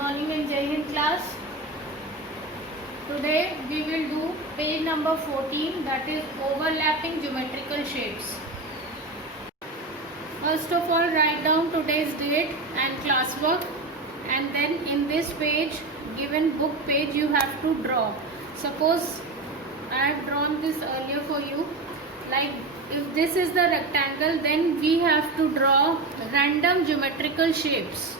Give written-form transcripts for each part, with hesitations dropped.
morning and Jai Hind class. Today we will do page number 14, that is overlapping geometrical shapes. First of all, write down today's date and classwork, and then in this page, given book page, you have to draw. Suppose I have drawn this earlier for you. Like if this is the rectangle, then we have to draw random geometrical shapes.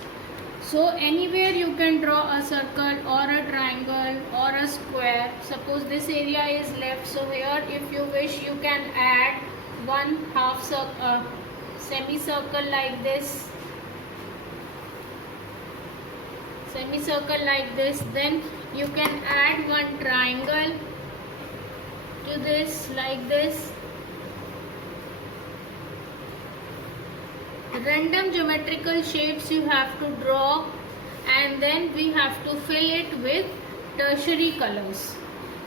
So anywhere you can draw a circle or a triangle or a square. Suppose this area is left, so here if you wish you can add one half circle, semicircle like this, semicircle like this. Then you can add one triangle to this like this. Random geometrical shapes you have to draw, and then we have to fill it with tertiary colors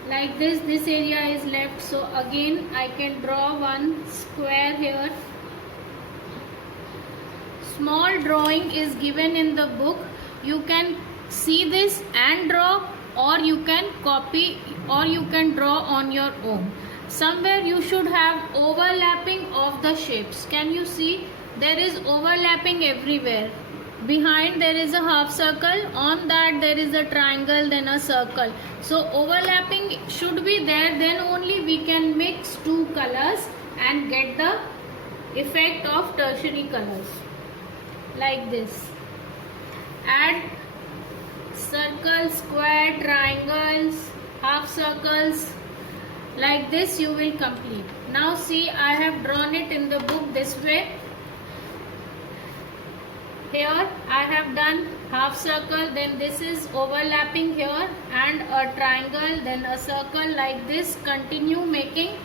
like this. This area is left, so again I can draw one square here. Small drawing is given in the book. You can see this and draw, or you can copy, or you can draw on your own. Somewhere you should have overlapping of the shapes. Can you see? There is overlapping everywhere. Behind there is a half circle, on that there is a triangle, then a circle. So overlapping should be there, then only we can mix two colors and get the effect of tertiary colors. Like this. Add circles, square, triangles, half circles. Like this you will complete. Now see, I have drawn it in the book this way. Here I have done half circle, then this is overlapping here, and a triangle, then a circle like this. Continue making,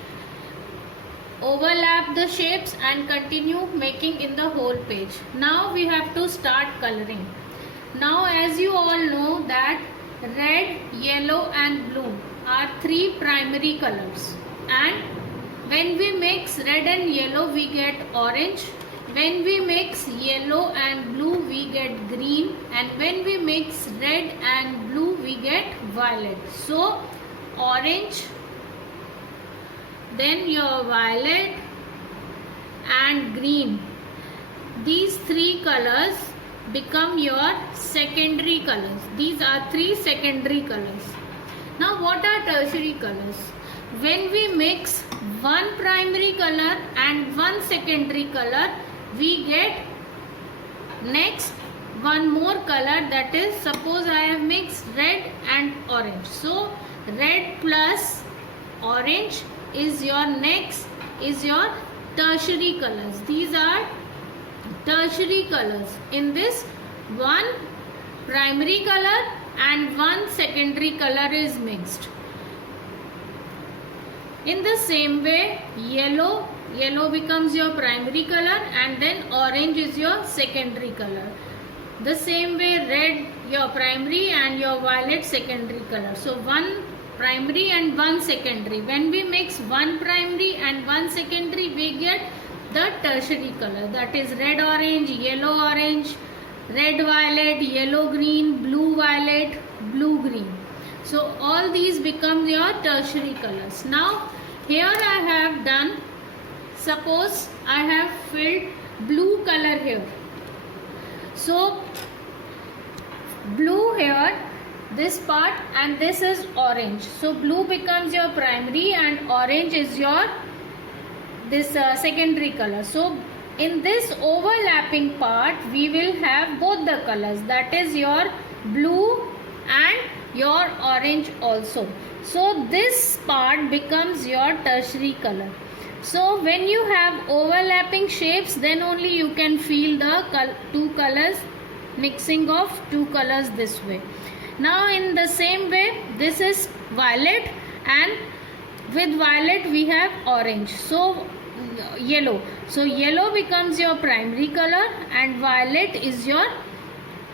overlap the shapes and continue making in the whole page. Now we have to start coloring. Now as you all know that red, yellow and blue are three primary colors, and when we mix red and yellow we get orange. When we mix yellow and blue we get green, and when we mix red and blue we get violet. So orange, then your violet and green, these three colors become your secondary colors. These are three secondary colors. Now what are tertiary colors? When we mix one primary color and one secondary color, we get next one more color, that is, suppose I have mixed red and orange. So red plus orange is your next, is your tertiary colors. These are tertiary colors. In this, one primary color and one secondary color is mixed. In the same way, yellow becomes your primary color, and then orange is your secondary color. The same way, red your primary and your violet secondary color. So one primary and one secondary. When we mix one primary and one secondary, we get the tertiary color, that is red orange, yellow orange, red violet, yellow green, blue violet, blue green. So all these become your tertiary colors. Now here I have done, suppose I have filled blue color here. So blue here, this part, and this is orange. So blue becomes your primary and orange is your this secondary color. So in this overlapping part we will have both the colors, that is your blue and your orange also. So this part becomes your tertiary color. So when you have overlapping shapes, then only you can feel the two colors, mixing of two colors this way. Now in the same way, this is violet, and with violet we have orange. So yellow. So yellow becomes your primary color and violet is your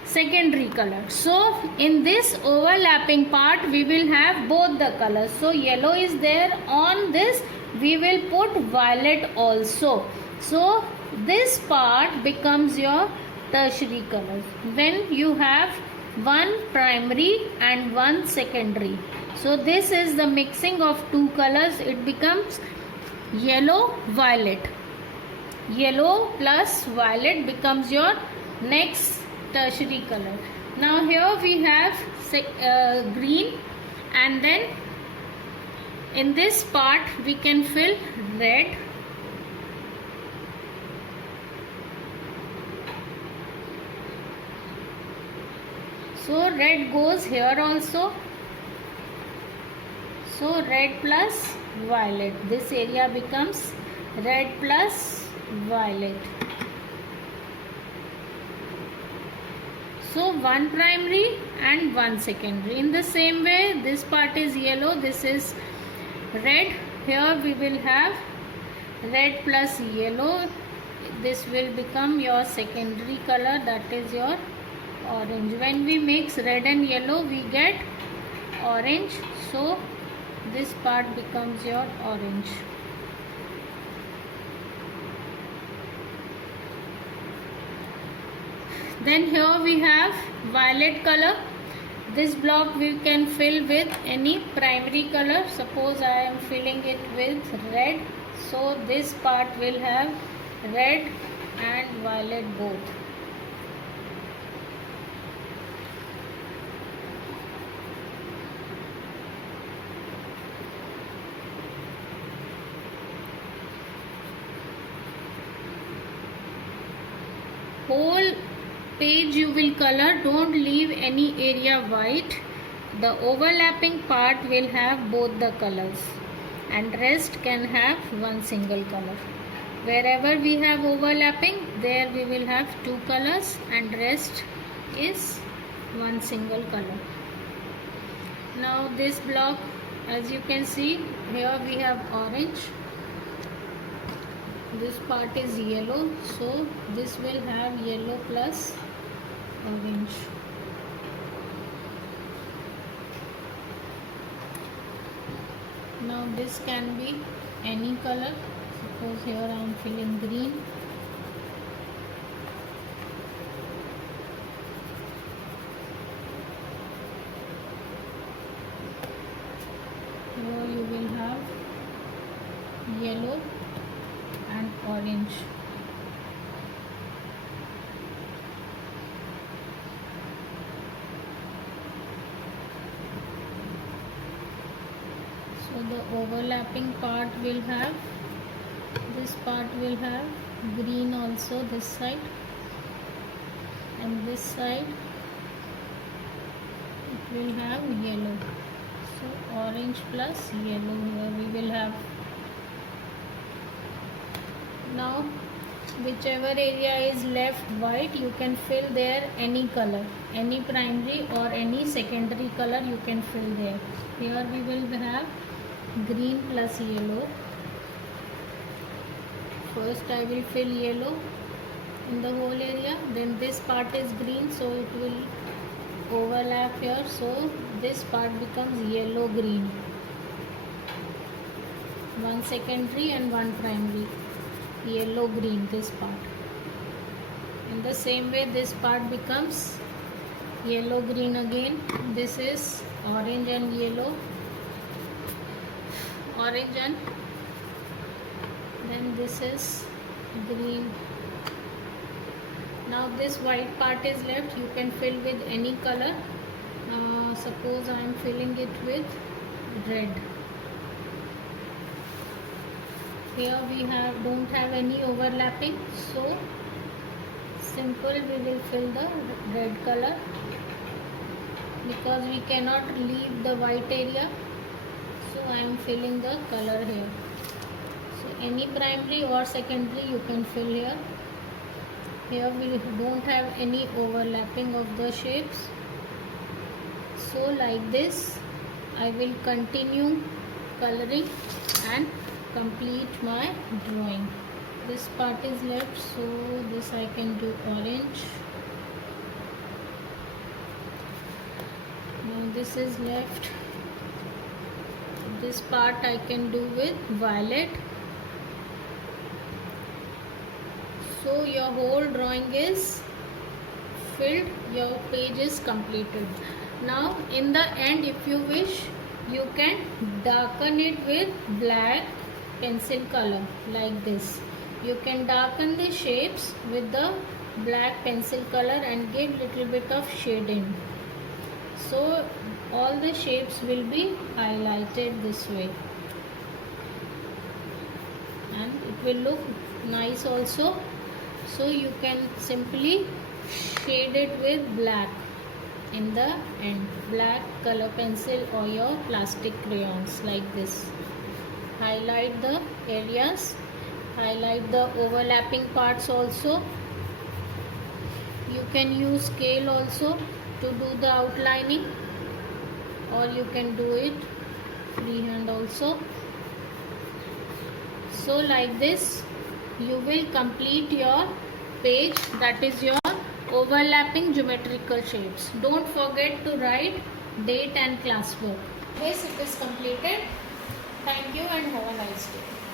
secondary color. So in this overlapping part we will have both the colors. So yellow is there, on this we will put violet also. So this part becomes your tertiary colors when you have one primary and one secondary. So this is the mixing of two colors. It becomes yellow violet. Yellow plus violet becomes your next tertiary color. Now here we have green, and then in this part we can fill red. So red goes here also. So red plus violet. This area becomes red plus violet. So one primary and one secondary. In the same way, this part is yellow, this is red. Here we will have red plus yellow. This will become your secondary color, that is your orange. When we mix red and yellow, we get orange. So this part becomes your orange. Then here we have violet color. This block we can fill with any primary color. Suppose I am filling it with red. So this part will have red and violet both. Whole page you will color, don't leave any area white. The overlapping part will have both the colors, and rest can have one single color. Wherever we have overlapping, there we will have two colors, and rest is one single color. Now this block, as you can see, here we have orange. This part is yellow, so this will have yellow plus orange. Now this can be any color. Suppose here I am filling green. Here you will have yellow and orange. So the overlapping part will have, this part will have green also, this side, and this side it will have yellow. So orange plus yellow here we will have. Now whichever area is left white, you can fill there any color, any primary or any secondary color you can fill there. Here we will have green plus yellow. First I will fill yellow in the whole area, then this part is green, so it will overlap here, so this part becomes yellow green. One secondary and one primary. Yellow green, this part. In the same way, this part becomes yellow green again. This is orange and yellow, orange, and then this is green. Now this white part is left, you can fill with any color. Suppose I am filling it with red. Here we don't have any overlapping, so simple we will fill the red color, because we cannot leave the white area, so I am filling the color here. So any primary or secondary you can fill here. Here we don't have any overlapping of the shapes, so like this I will continue coloring and complete my drawing. This part is left, so this I can do orange. Now this is left, this part I can do with violet. So your whole drawing is filled, your page is completed. Now in the end, if you wish, you can darken it with black pencil color like this. You can darken the shapes with the black pencil color and give little bit of shading, so all the shapes will be highlighted this way, and it will look nice also. So you can simply shade it with black in the end, black color pencil or your plastic crayons like this. Highlight the areas, highlight the overlapping parts also. You can use scale also to do the outlining, or you can do it freehand also. So like this you will complete your page, that is your overlapping geometrical shapes. Don't forget to write date and classwork. This it is completed. Thank you and have a nice day.